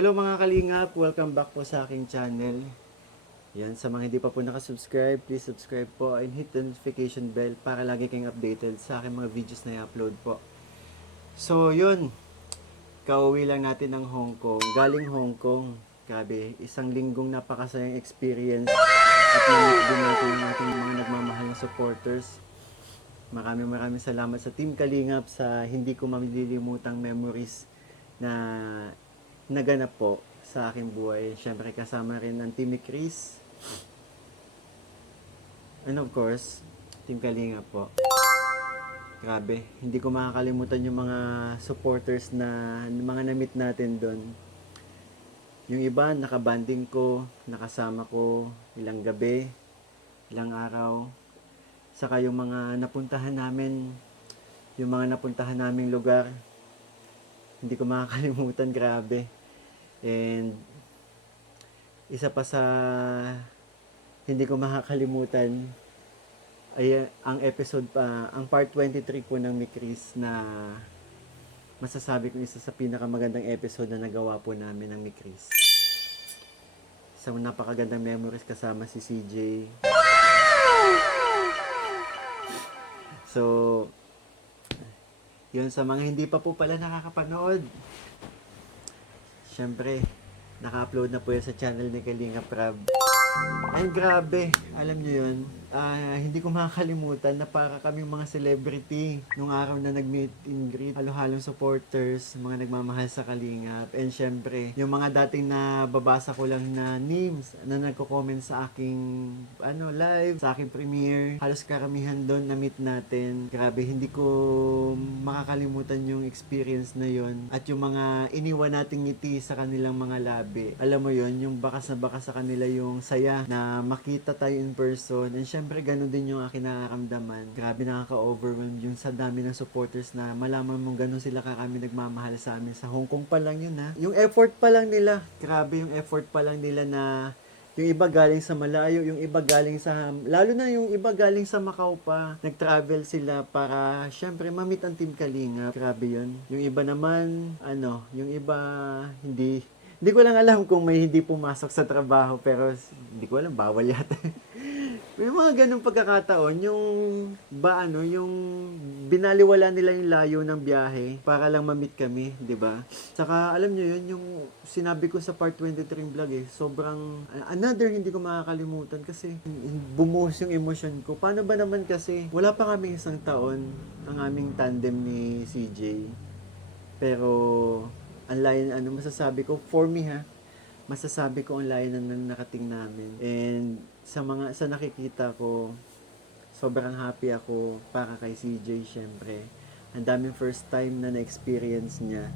Hello mga kalingap, welcome back po sa aking channel. Yan, sa mga hindi pa po nakasubscribe, please subscribe po and hit the notification bell para lagi kayong updated sa aking mga videos na i-upload po. So yun, kauwi lang natin ng Hong Kong, galing Hong Kong. Grabe, isang linggong napakasayang experience at namit din natin ang ating mga nagmamahal na supporters. Maraming salamat sa Team Kalingap sa hindi ko malilimutang memories na naganap po sa aking buhay. Siyempre kasama rin ang Team ni Chris. And of course, Team Kalingap po. Grabe, hindi ko makakalimutan yung mga supporters na mga na-meet natin doon. Yung iba, nakabanding ko, nakasama ko ilang gabi, ilang araw. Saka yung mga napuntahan namin, yung mga napuntahan naming lugar, hindi ko makakalimutan, grabe. And isa pa sa hindi ko makakalimutan ay ang episode pa, ang part 23 po ng Mikris na masasabi kong isa sa pinakamagandang episode na nagawa po namin ng Mikris. Isang napakagandang memories kasama si CJ. So, yun sa mga hindi pa po pala nakakapanood. Siyempre, naka-upload na po yan sa channel ni Kalinga Prab. Ay, grabe. Alam niyo yun, hindi ko makakalimutan na para kaming mga celebrity nung araw na nag-meet and greet. Halo-halong supporters, mga nagmamahal sa Kalingap. And syempre, yung mga dating na babasa ko lang na names na nagko-comment sa aking live, sa aking premiere. Halos karamihan doon na meet natin. Grabe, hindi ko makakalimutan yung experience na yon. At yung mga iniwan nating ngiti sa kanilang mga labi. Alam mo yon, yung bakas na bakas sa kanila yung saya na makita tayo in person. And syempre, ganun din yung aking nakakamdaman. Grabe, nakaka-overwhelm yung sa dami ng supporters na malaman mong ganun sila karami nagmamahal sa amin. Sa Hong Kong pa lang yun ha. Yung effort pa lang nila. Grabe yung effort pa lang nila na yung iba galing sa malayo, yung iba galing sa, lalo na yung iba galing sa Macau pa. Nag-travel sila para syempre mamit ang Team Kalinga. Grabe yun. Yung iba naman, yung iba hindi ko lang alam kung may hindi pumasok sa trabaho, pero hindi ko alam, bawal yata. May mga ganung pagkakataon, yung binaliwala nila yung layo ng biyahe para lang ma-meet kami, 'di ba? Saka alam niyo yun, yung sinabi ko sa part 23 ng vlog sobrang another hindi ko makakalimutan kasi bumuhos yung emosyon ko. Paano ba naman kasi wala pa kaming isang taon ang aming tandem ni CJ. Pero ang layo, masasabi ko, for me masasabi ko ang layo na nakating namin. And sa nakikita ko, sobrang happy ako para kay CJ syempre. Ang daming first time na na-experience niya.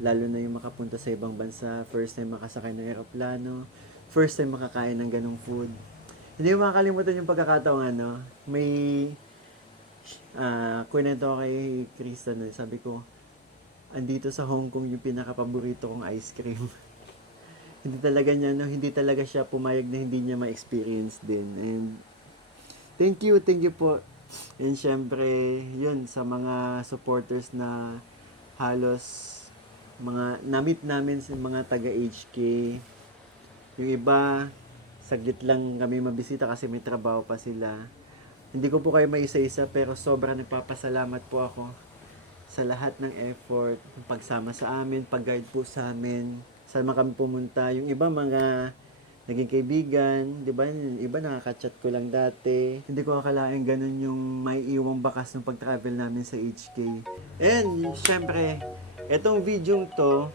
Lalo na yung makapunta sa ibang bansa, first time makasakay ng eroplano, first time makakain ng ganong food. Hindi ko makakalimutan yung pagkakataon may kwento ko kay Krista na sabi ko, andito sa Hong Kong yung pinaka-paborito kong ice cream. Hindi talaga siya pumayag na hindi niya ma-experience din. And thank you po. And syempre, yun, sa mga supporters na halos mga na-meet namin sa mga taga-HK. Yung iba, saglit lang kami mabisita kasi may trabaho pa sila. Hindi ko po kayo maisa-isa pero sobrang nagpapasalamat po ako sa lahat ng effort, pagsama sa amin, pag-guide po sa amin, saan man kami pumunta. Yung iba mga naging kaibigan, di ba? Yung iba nakaka-chat ko lang dati. Hindi ko akalain ganun yung may iwang bakas ng pag-travel namin sa HK. And syempre, etong video to,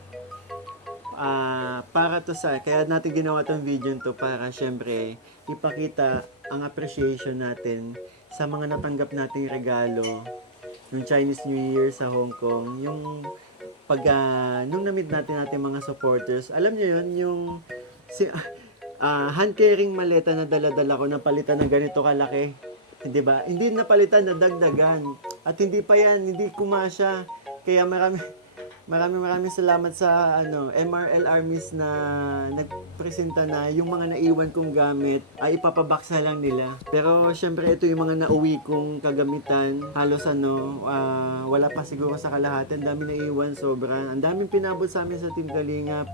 kaya natin ginawa itong video to para syempre ipakita ang appreciation natin sa mga natanggap nating regalo yung Chinese New Year sa Hong Kong, yung nung na-meet natin mga supporters, alam niyo yun, yung hand-carrying maleta na dala-dala ko na palitan ng ganito kalaki. Hindi ba? Hindi napalitan na dagdagan. At hindi pa yan, hindi kumasya. Kaya Maraming salamat sa MRL Armies na nagpresenta na yung mga naiwan kong gamit ay ipapabox na lang nila. Pero syempre ito yung mga nauwi kong kagamitan. Halos wala pa siguro sa kalahati. Ang dami naiwan, sobra. Ang daming pinabot sa amin sa Team Kalingap.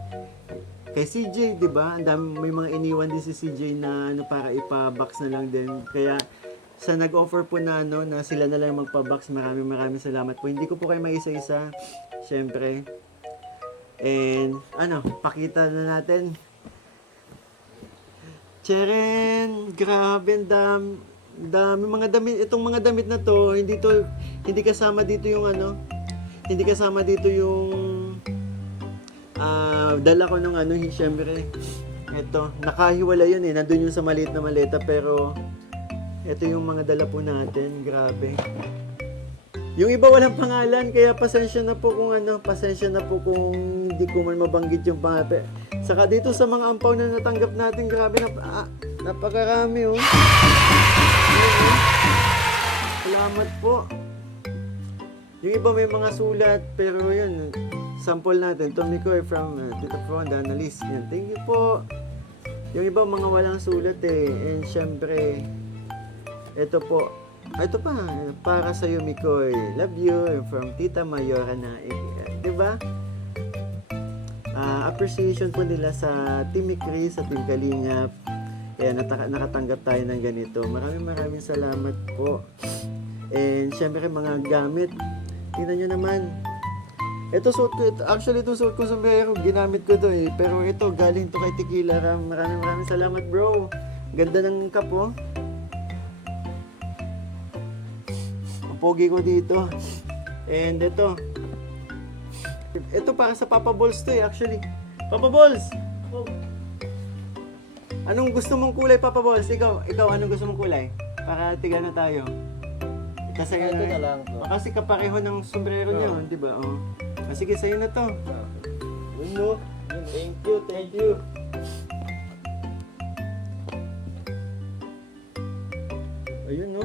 Kay CJ, 'di ba? Ang dami, may mga iniwan din si CJ na para ipa-box na lang din. Kaya sa nag-offer po na na sila na lang magpa-box, maraming salamat po. Hindi ko po kayo maisa-isa, syempre. And pakita na natin. Cheren, grabe, dami mga damit. Itong mga damit na to, hindi kasama dito yung hindi kasama dito yung dala ko nung syempre. Ito, nakahiwala yun nandun yung sa maliit na maleta, pero ito yung mga dala po natin, grabe. Yung iba walang pangalan, kaya pasensya na po kung hindi ko man mabanggit yung pangalan. Saka dito sa mga ampaw na natanggap natin, grabe, napakarami Salamat po. Yung iba may mga sulat, pero yun, sample natin. Tommy Koy from Tito Fronda, Annalise. Yan, thank you po. Yung iba mga walang sulat And syempre, ito po. Ito pa, para sa iyo, Mikoy. Love you. From Tita Mayora na. Diba? Appreciation po nila sa Team Mikri, sa Team Kalingap. Kaya nakatanggap tayo ng ganito. Maraming salamat po. And syempre, mga gamit. Tingnan nyo naman. Ito suot ko. Actually, ito suot ko sombrero. Ginamit ko to Pero ito, galing to kay Tequila Ram. Maraming salamat, bro. Ganda ng cup, Pogi ko dito. And ito para sa Papa Balls to actually. Papa Balls! Oh. Anong gusto mong kulay, Papa Balls? Ikaw anong gusto mong kulay? Para tiga na tayo. Kasi ito na lang to. Kasi kapareho ng sombrero niyo, di ba? Sige, sa'yo na to. Thank you. Ayun, no?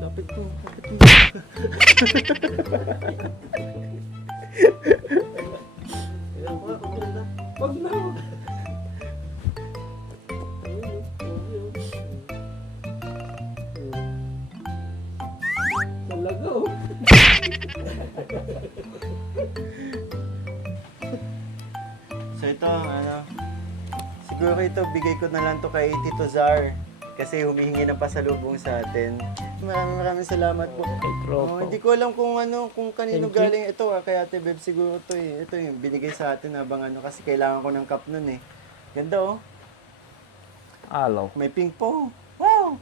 Lapit ko. Wag na. Talaga So ito, siguro ito, bigay ko na lang to kay Tito Zar. Kasi humihingi ng pasalubong sa atin. Maraming salamat po. Hindi ko alam kung kanino galing ito. Kay Ate Beb siguro to Ito yung binigay sa atin habang kasi kailangan ko ng cup nun Ganda Alaw. May pink po. Wow!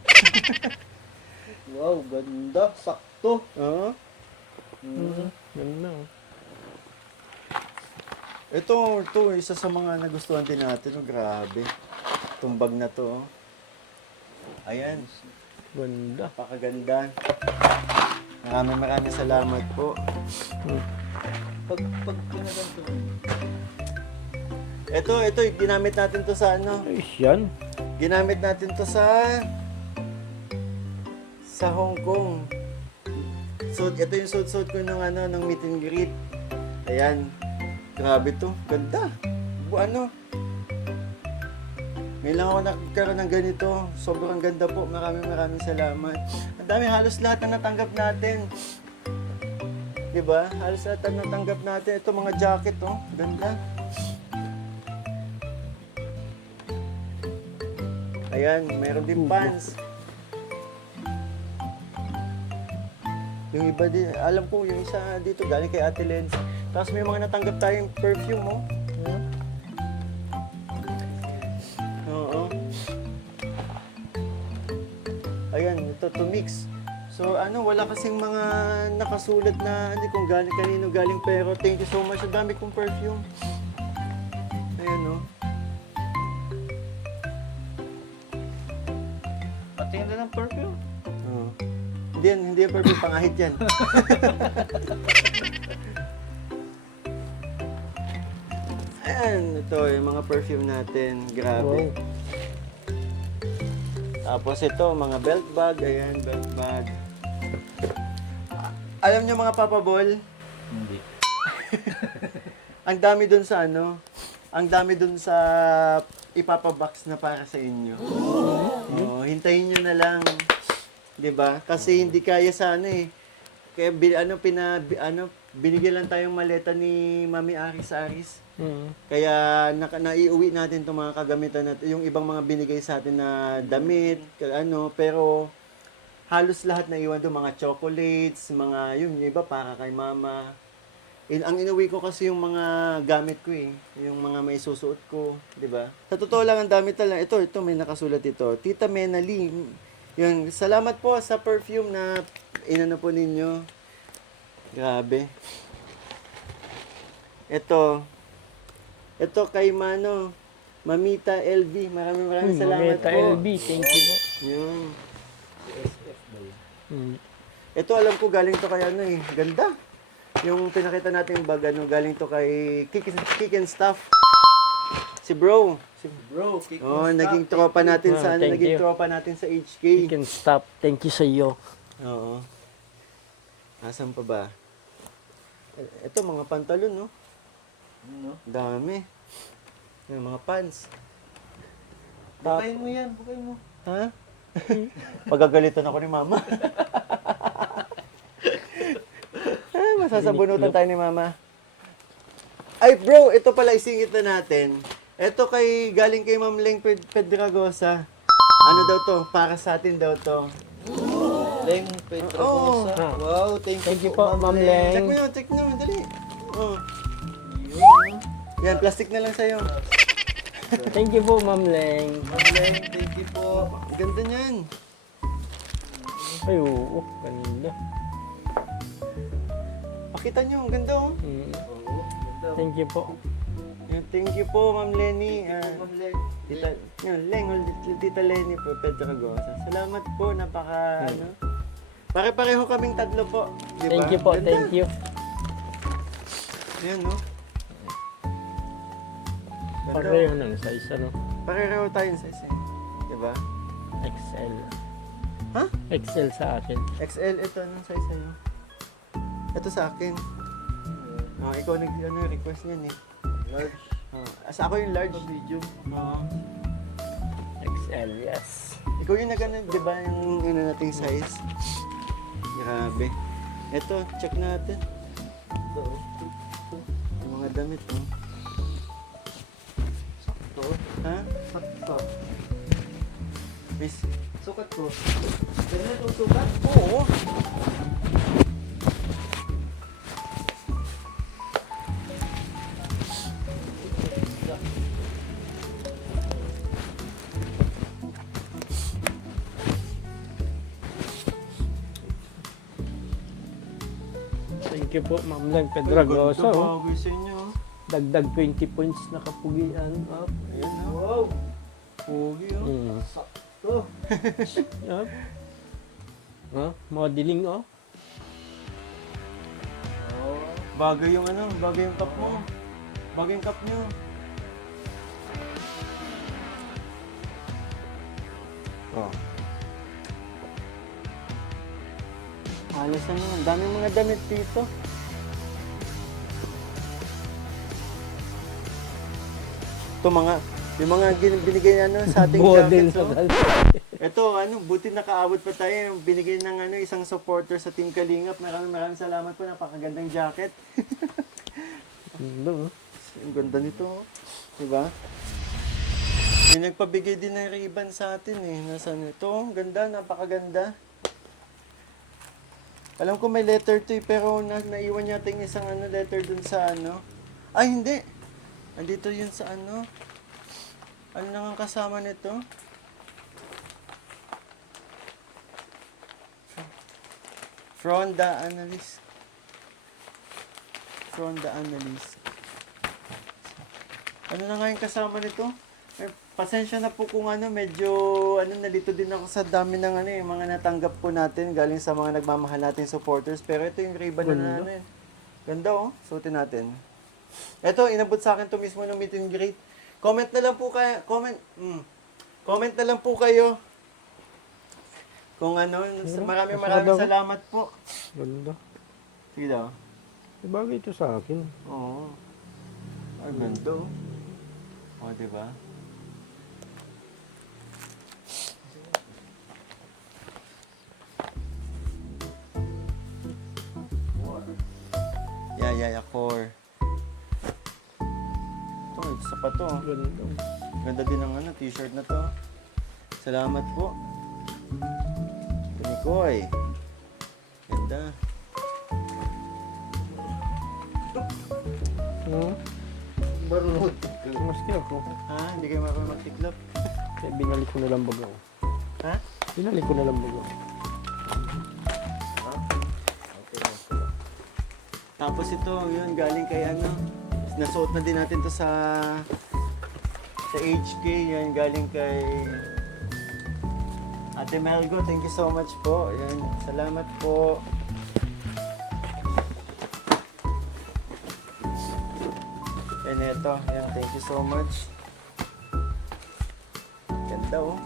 Wow, ganda. Sakto. Oo. Ganda. Ito, isa sa mga nagustuhan din natin. Grabe. Itong bag na to. Ayan. Ganda. Napakaganda. Maraming salamat po. Pag kinaganto. Ito, ginamit natin to sa Yan. Ginamit natin to sa Hong Kong. So, ito yung suit ko ng meet and greet. Ayan. Grabe to. Ganda. May lang ako nagkaroon ng ganito. Sobrang ganda po. Maraming salamat. Ang dami, halos lahat na natanggap natin. Diba? Halos lahat na natanggap natin. Ito mga jacket, Ganda. Ayan, mayroon din pants. Yung iba din, alam ko, yung isa dito galing kay Ate Lens. Tapos may mga natanggap tayong perfume, Ayan, ito to mix. So wala kasing mga nakasulat na hindi kung kanino galing, pero thank you so much. Ang dami kong perfume. Ayan Patingin na ng perfume. Hindi yan perfume, pangahit yan. Ayan, ito yung mga perfume natin. Grabe. Wow. Tapos ito, mga belt bag. Ayan, belt bag. Alam niyo mga Papa Ball, Hindi. ang dami dun sa ano, ang dami dun sa ipapabox na para sa inyo. Oh, hintayin niyo na lang. 'Di ba? Kasi hindi kaya sa ano eh. Kaya binigyan lang tayong maleta ni Mami Aris Aris. Kaya naiuwi natin itong mga kagamitan natin, yung ibang mga binigay sa atin na damit, pero halos lahat na iwan doon, mga chocolates, mga yung iba para kay mama. Ang inuwi ko kasi yung mga gamit ko eh, yung mga may susuot ko, 'di ba? Sa totoo lang ang dami talaga. Ito may nakasulat ito. Tita Menali. Yung salamat po sa perfume na inano po ninyo. Grabe. Ito kay Mamita LV. Maraming salamat Mamita po. LB, thank you po. Yun. Mm. Ito alam ko galing to kay ano eh. Ganda. Yung pinakita natin bag galing to kay Kick and Stuff. Si Bro. Bro, Naging tropa natin sa thank naging you. tropa natin sa HK. You can stop. Thank you sa iyo. Oo. Asan pa ba? Ito mga pantalon, no? Dami. Yung mga pants. Bukayin mo yan, bukayin mo. Ha? Pagagalitan ako ni Mama. Masasabunutan tayo ni Mama. Ay bro, ito pala isingit na natin. Ito galing kay Ma'am Leng Pedragosa. Ano daw to? Para sa atin daw to. Leng Petragosa. Wow, thank you po, Ma'am Leng. Check mo, dali. Oh. Yan, plastic na lang sa'yo. Thank you po, Ma'am Leng. Ma'am Leng, thank you po. Ganda niyan. Ay, oo. Ganda. Pakita niyo, ang ganda oh. Thank you po. Yan, thank you po, Ma'am Lenny. Ma'am Leng. Tita Lenny po, Pedragosa. Salamat po, Pare-pareho kaming tatlo po. Diba? Thank you po, Ganda. thank you. Ayan, no? Ganda. Pareho ng size, ano? Pareho tayo sa isa. Diba? XL. Ha? XL sa akin. XL, ito, anong size sa'yo? Ito sa akin. Ikaw request niyan eh. Large. Ako yung large. Medium. XL, yes. Ikaw yung di ba yung nating size? Grabe. Ito, check natin. Ito. Yung mga damit, oh. Sakto. Ha? Sakto. Miss, sukat ko. Ganun itong sukat? Oo. Thank you po, Ma'am Leng Pedragosa. Oh. Bago sa inyo. Dagdag 20 points na kapugian. Up. Ayan, wow. Pogi, oh. Mm. Sakto. Up. Modeling, oh. Bagay yung bagay yung cup mo. Bagay yung cup nyo. Oh. Alas na naman. Daming mga damit dito. Ito yung mga binigay sa ating Model jacket. sa Oh. Ito, buti nakaabot pa tayo. Binigay ng isang supporter sa Team Kalingap. Maraming salamat po. Napakagandang jacket. Ano? Ang ganda nito. Diba? May nagpabigay din ng ribbon sa atin eh. Nasaan ito? Ang ganda, napakaganda. Alam ko may letter to eh, pero naiwan yata yung isang letter dun sa Ay, hindi. Andito yun sa Ano nang ang kasama nito? From the analyst. Ano na nga yung kasama nito? Pasensya na po kung medyo nalito din ako sa dami ng mga natanggap po natin galing sa mga nagmamahal natin supporters. Pero ito yung ribbon na Ganda oh, suotin natin. Ito, inabot sa akin to mismo ng meet and greet. Comment na lang po kayo, comment na lang po kayo. Kung maraming salamat po. Ganda. Sige daw. Bagay ito sa akin. Oo. Ay, ganda oh. O, diba? Yeah, core. Ito, isa pa to. Ganito. Ganda din ang ano, t-shirt na to. Salamat po. Ito ni Koy. Ganda. Hmm? Marunong. Maski ako. Ha? Hindi kayo marunong magtiklop? Kaya binalik ko na lang baga. Ha? Binalik ko na lang baga. Tapos ito, yun, galing kay ano. Nasuot na din natin to sa HK. Yan, galing kay Ate Melgo. Thank you so much po. Yan, salamat po. And ito, yan, thank you so much. Ganda oh.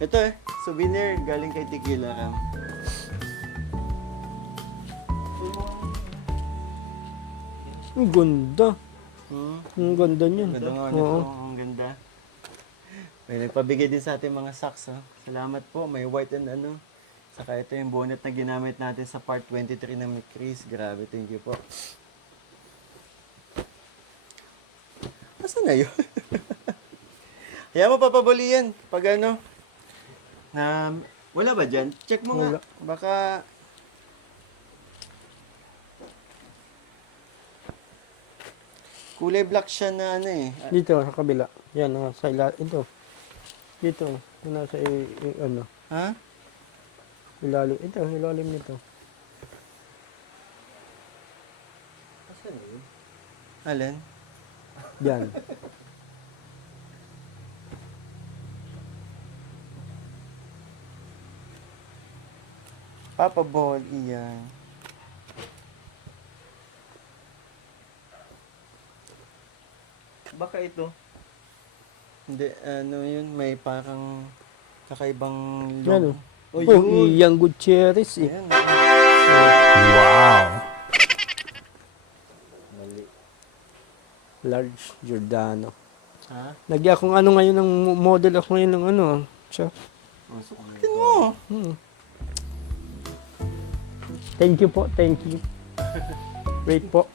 Ito souvenir galing kay Tequila Ram. Ang ganda. Hmm? Ang ganda niyan. Ganda nga nito, Oo. ang ganda. May nagpabigay din sa ating mga socks, oh. Salamat po, may white and ano. Saka ito yung bonnet na ginamit natin sa part 23 ng Chris. Grabe, thank you po. Asa na yun? Kaya mo papabali yan. Pag ano, na, wala ba dyan? Check mo nga. Wala. Baka, kulay black siya na ano eh. Dito sa kabila. Yan, sa ito. Dito. Ito nasa ano. Ha? Ilalim. Ito, ilalim nito. Asa na yun? Alin? Yan. Papa Ball, iyan. Baka ito. Hindi, ano yun, may parang kakaibang Yan, logo. oh. Oh, Oh, yun. Ian Gutierrez eh. Ayan. Mali. Large Giordano. Ha? Nagya akong ano ngayon ng model ako ngayon ng ano. Siya. Oh, sukatin mo. Thank you po, thank you. Wait po.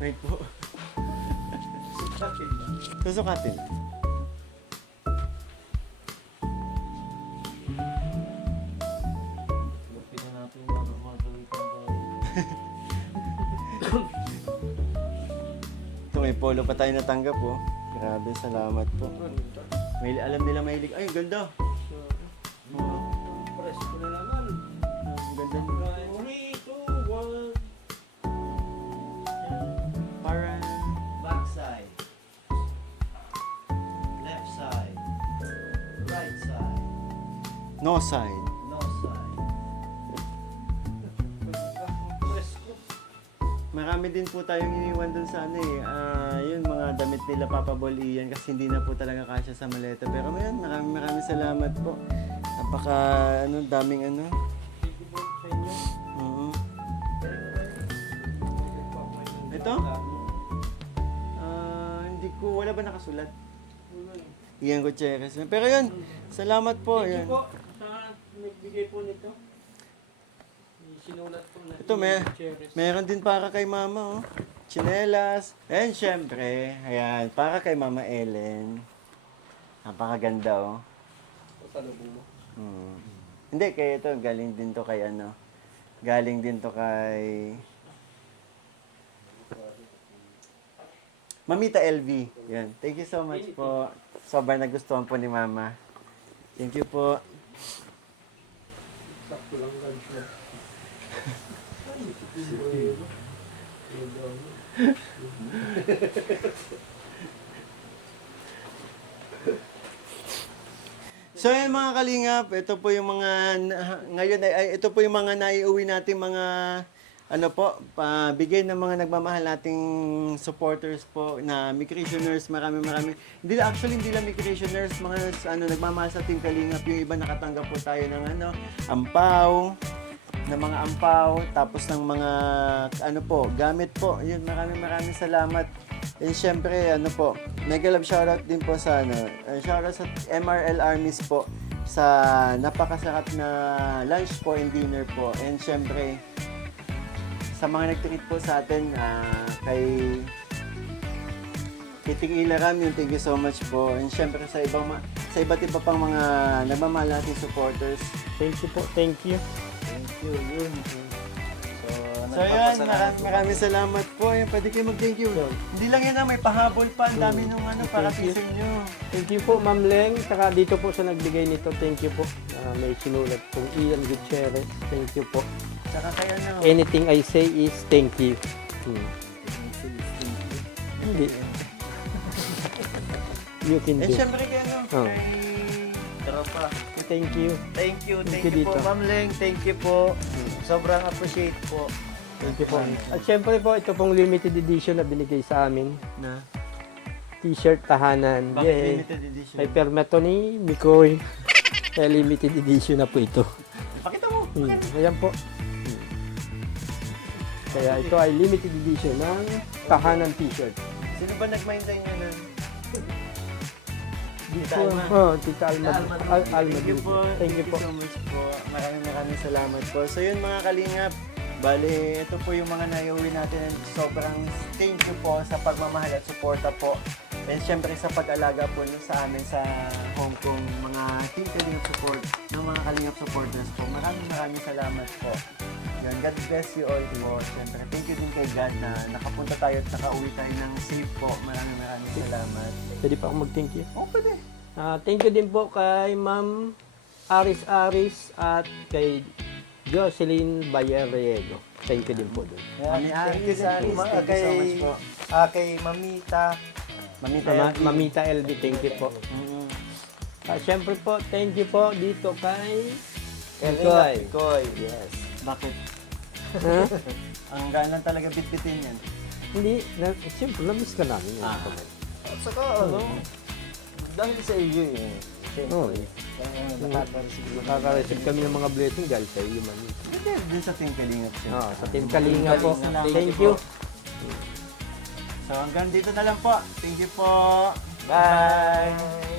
Wait po. Susukatin. Ito, may polo pa tayo natanggap po. Grabe, salamat po. May, alam nila mahilig. Ay, ang ganda. Oo. Presko na naman. Ang ganda. 3, 2, 1. Parang Backside. Left side. Right side. no side. No side. Presko. Marami din po tayong iniwan dun sa ano eh. Yun, mga damit nila Papa Bol Ian kasi hindi na po talaga kasya sa maleta. Pero ngayon, maraming salamat po. Napaka, daming ano. Thank you po sa inyo. Oo. Ito? Hindi ko, wala ba nakasulat? Ian Gutierrez. Pero yun, salamat po. Thank you Yun. po sa nagbigay po nito. Sinulat po na Ito, Ian Gutierrez. meron din para kay Mama, oh. Chinelas. And syempre, ayan, para kay Mama Ellen. Napakaganda, oh. Pasalubong mo. Hindi, kaya ito, galing din to kay ano. Galing din to kay Mamita LV. Yan. Thank you so much po. Sobrang nagustuhan po ni Mama. Thank you po. Sakto lang lang siya. So yan mga kalingap, ito po yung mga ngayon ay ito po yung mga naiuwi nating mga ano po, bigay ng mga nagmamahal nating supporters po na Micrationers, marami. Hindi lang Micrationers, mga nagmamahal sa Team Kalingap, yung iba nakatanggap po tayo ng ampaw, tapos ng mga gamit po. Yun, maraming salamat. And syempre, mega love shoutout din po sa shoutout sa MRL Armies po sa napakasarap na lunch po and dinner po. And syempre, sa mga nag-treat po sa atin, kay Titing Ilaram, yung thank you so much po. And syempre sa iba't iba pang mga nagmamahal natin supporters. Thank you po, thank you. Thank you, yun. So yun, maraming salamat po. Yung pwede kayo mag-thank you. Hindi lang yan may pahabol pa. Ang dami nung para Thank you. sa inyo. Thank you po, Ma'am Leng. Saka dito po sa nagbigay nito, thank you po. May sinulat pong Ian Gutierrez. Thank you po. Saka kaya Anything I say is thank you. Hindi. You can And do. syempre kay Oh. kay Tropa. Thank you. Thank you you po, dito. Ma'am Leng. Thank you po. Sobrang appreciate po. Thank you po. At syempre po, ito pong limited edition na binigay sa amin. na. T-shirt tahanan. Bakit Yeah. limited edition? May permeto ni Mikoy. Kaya limited edition na po ito. Pakita mo. Ayan po. Kaya ito ay limited edition ng tahanan t-shirt. Sino ba nag-maintain nyo nun? Dito, Alma. Tita Alma. Alma. Thank you po. Thank you po. so much po. Maraming salamat po. So yun mga kalingap. Bali, ito po yung mga naiuwi natin. And sobrang thank you po sa pagmamahal at suporta po. And syempre sa pag-alaga po sa amin sa Hong Kong, mga Team Kalingap support, ng mga Kalingap supporters po. Maraming salamat po. Yan, God bless you all po. Syempre, thank you din kay God na nakapunta tayo at nakauwi tayo ng safe po. Maraming salamat. Pwede pa ako mag-thank you. Oh, pwede. Thank you din po kay Ma'am Aris at kay Jocelyn Bayerriego. Thank you din po doon. Mami Thank Aris, you sa thank you so much po. kay Mamita. Mamita LB, thank you po. Siyempre po, thank you po dito kay Koy. Yes. Bakit? Ha? Ang gaan lang talaga bitbitin yan. Hindi, siyempre, na-miss ka namin. At saka dahil sa iyo eh. Oo. Nakaka-receive Nakaka-receive kami ng mga blessing dahil sa iyo man. Hindi, din sa Team Kalingap siya. Sa Team Kalinga po. Kalinga. Thank you. So hanggang dito na lang po. Thank you po. Bye!